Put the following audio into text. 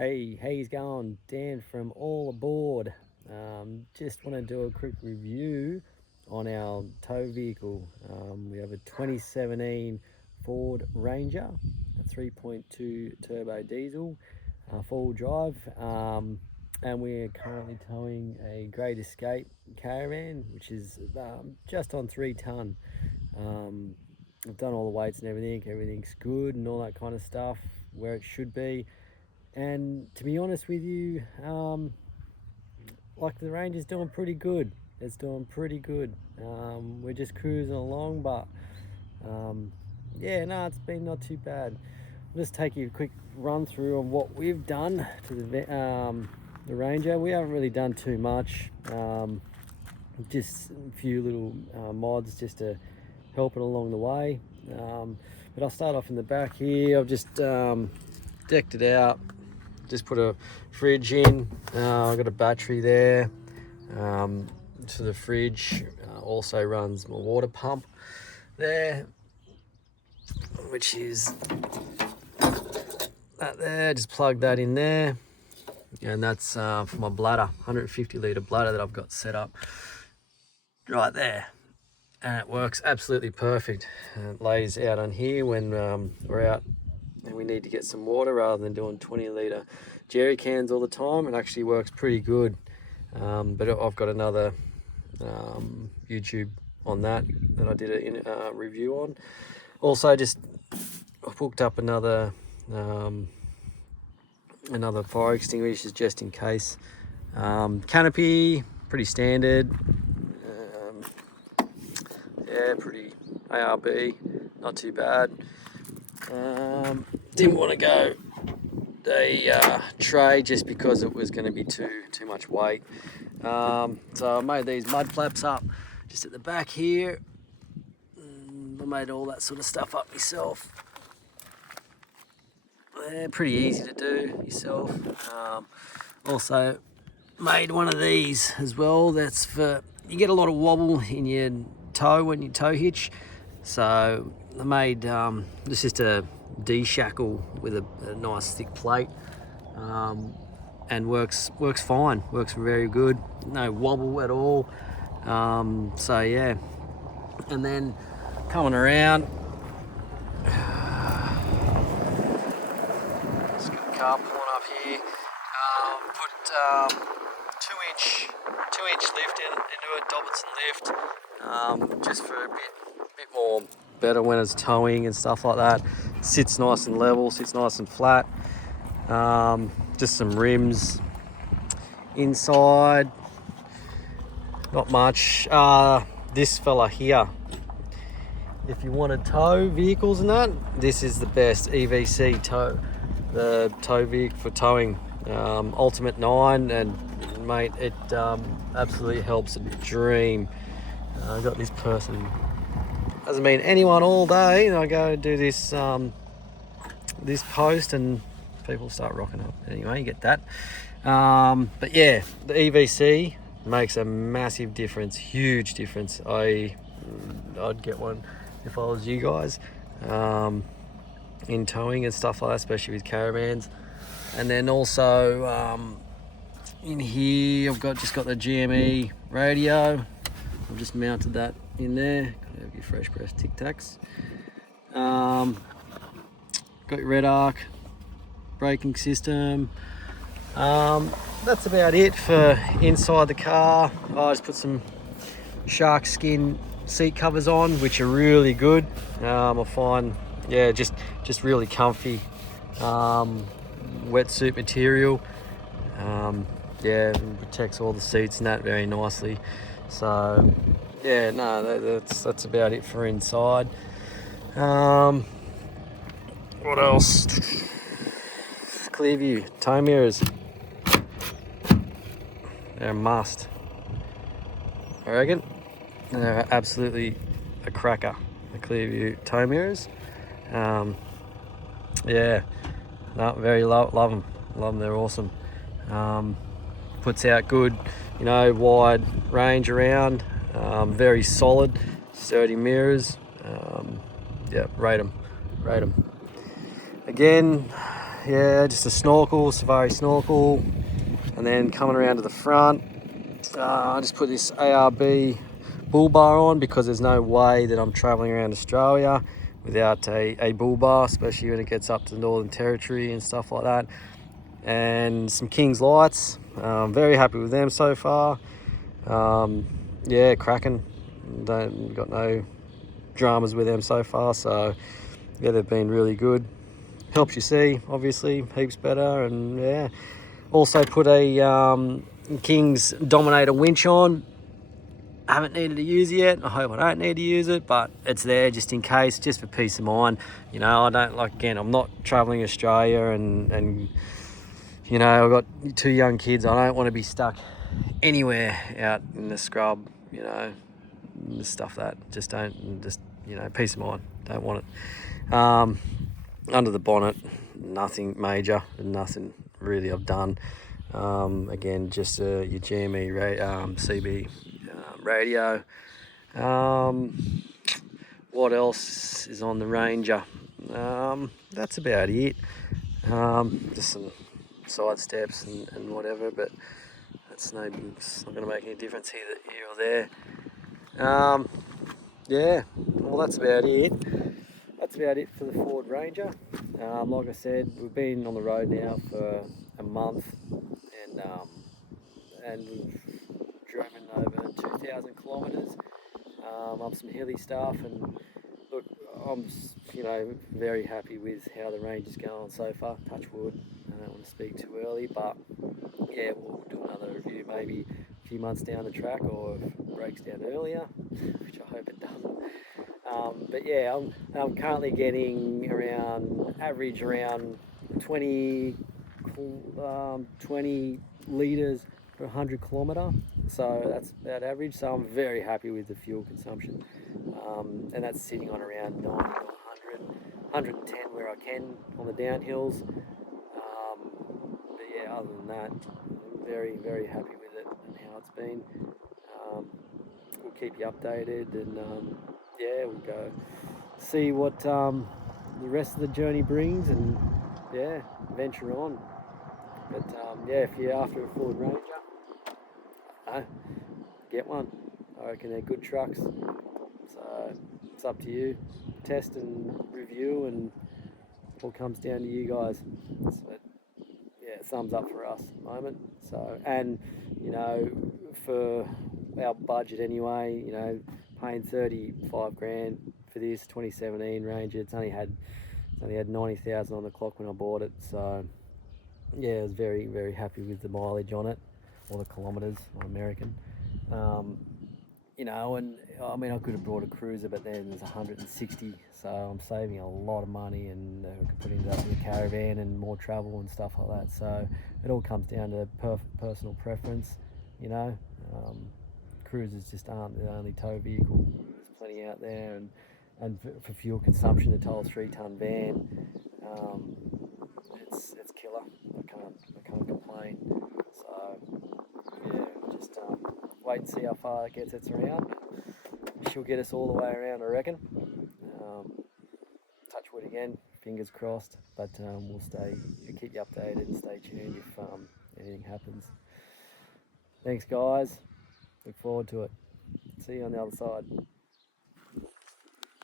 Hey, how's going? Dan from All Aboard. Just want to do a quick review on our tow vehicle. We have a 2017 Ford Ranger, a 3.2 turbo diesel, four-wheel drive, and we're currently towing a Great Escape caravan, which is just on 3 ton. I've done all the weights and everything's good and all that kind of stuff where it should be. And to be honest with you, like the Ranger's doing pretty good. It's doing pretty good. We're just cruising along, but yeah, no, it's been not too bad. I'll just take you a quick run through on what we've done to the Ranger. We haven't really done too much. Just a few little mods just to help it along the way. But I'll start off in the back here. I've just decked it out. Just put a fridge in. I've got a battery there to the fridge. Also runs my water pump there, which is that there. Just plug that in there, and that's for my bladder, 150 litre bladder that I've got set up right there, and it works absolutely perfect. It lays out on here when we're out and we need to get some water rather than doing 20 litre jerry cans all the time. It actually works pretty good. But I've got another YouTube on that I did a review on. Also, just hooked up another fire extinguisher just in case. Canopy, pretty standard. Yeah, pretty ARB, not too bad. Didn't want to go the tray just because it was going to be too much weight. So I made these mud flaps up just at the back here. I made all that sort of stuff up myself. They're pretty easy to do yourself. Also made one of these as well. That's for, you get a lot of wobble in your toe when you tow hitch. So I made this just a D-shackle with a nice thick plate, and works fine, works very good, no wobble at all. So yeah, and then coming around, just got a car pulling up here. Put 2-inch lift into a Dobinson lift, just for a bit more better when it's towing and stuff like that. Sits nice and level, sits nice and flat. Just some rims inside, not much. This fella here, if you want to tow vehicles and that, this is the best EVC tow, the tow vehicle for towing. Ultimate 9, and mate, it absolutely helps a dream. I got this person, hasn't been anyone all day, and I go do this this post and people start rocking up. Anyway, you get that. But yeah, the EVC makes a massive difference, huge difference. I'd get one if I was you guys, in towing and stuff like that, especially with caravans. And then also in here I've just got the GME radio. I've just mounted that in there. Gotta have your fresh press Tic Tacs. Got your red arc braking system. That's about it for inside the car. I just put some shark skin seat covers on, which are really good. I find, yeah, just really comfy. Wetsuit material. Yeah, it protects all the seats and that very nicely. So yeah, no, that's about it for inside. What else? Clearview tow mirrors. They're a must, I reckon. They're absolutely a cracker, the Clearview tow mirrors. Yeah, no, love them. Love them, they're awesome. Puts out good, wide range around. Very solid, sturdy mirrors. Yeah, rate them. Again, yeah, just a snorkel, safari snorkel. And then coming around to the front, I just put this ARB Bullbar on because there's no way that I'm traveling around Australia without a Bullbar, especially when it gets up to the Northern Territory and stuff like that. And some King's lights. Very happy with them so far. Yeah, cracking. Got no dramas with them so far, so yeah, they've been really good. Helps you see, obviously, heaps better. And yeah, also put a King's Dominator winch on. I haven't needed to use it yet. I hope I don't need to use it, but it's there just in case, just for peace of mind. You know, I don't like, again, I'm not traveling Australia and you know, I've got 2 young kids. I don't want to be stuck anywhere out in the scrub, you know, the stuff that just you know, peace of mind. Don't want it. Under the bonnet, nothing major, nothing really I've done. Again, just your GME CB radio. What else is on the Ranger? That's about it. Just some side steps and whatever, but that's it's not going to make any difference here or there. Yeah, well, that's about it. That's about it for the Ford Ranger. Like I said, we've been on the road now for a month, and we've driven over 2,000 kilometres up some hilly stuff. And look, I'm you know, very happy with how the range is going so far. Touch wood. I don't want to speak too early, but yeah, we'll do another review maybe a few months down the track, or if it breaks down earlier, which I hope it doesn't. But yeah, I'm currently getting average around 20 litres per 100 kilometre, so that's about average. So I'm very happy with the fuel consumption, and that's sitting on around 90 to 100, 110 where I can on the downhills. But yeah, other than that, I'm very, very happy with it and how it's been. We'll keep you updated, and yeah, we'll go see what the rest of the journey brings, and yeah, venture on. But yeah, if you're after a Ford Ranger, get one. I reckon they're good trucks. So it's up to you. Test and review, and all comes down to you guys. So, yeah, thumbs up for us at the moment. So, and you know, for our budget anyway, you know, paying 35 grand for this 2017 Ranger, it's only had 90,000 on the clock when I bought it. So yeah, I was very, very happy with the mileage on it, or the kilometres, or American. You know, and I mean, I could have brought a cruiser, but then there's 160, so I'm saving a lot of money, and I could put into the caravan and more travel and stuff like that. So it all comes down to personal preference, you know. Cruisers just aren't the only tow vehicle. There's plenty out there, and for fuel consumption, the total 3-ton van, it's killer. I can't complain. So yeah, just wait and see how far it gets us around. She'll get us all the way around, I reckon. Touch wood again, fingers crossed. But we'll keep you updated and stay tuned if anything happens. Thanks, guys. Look forward to it. See you on the other side.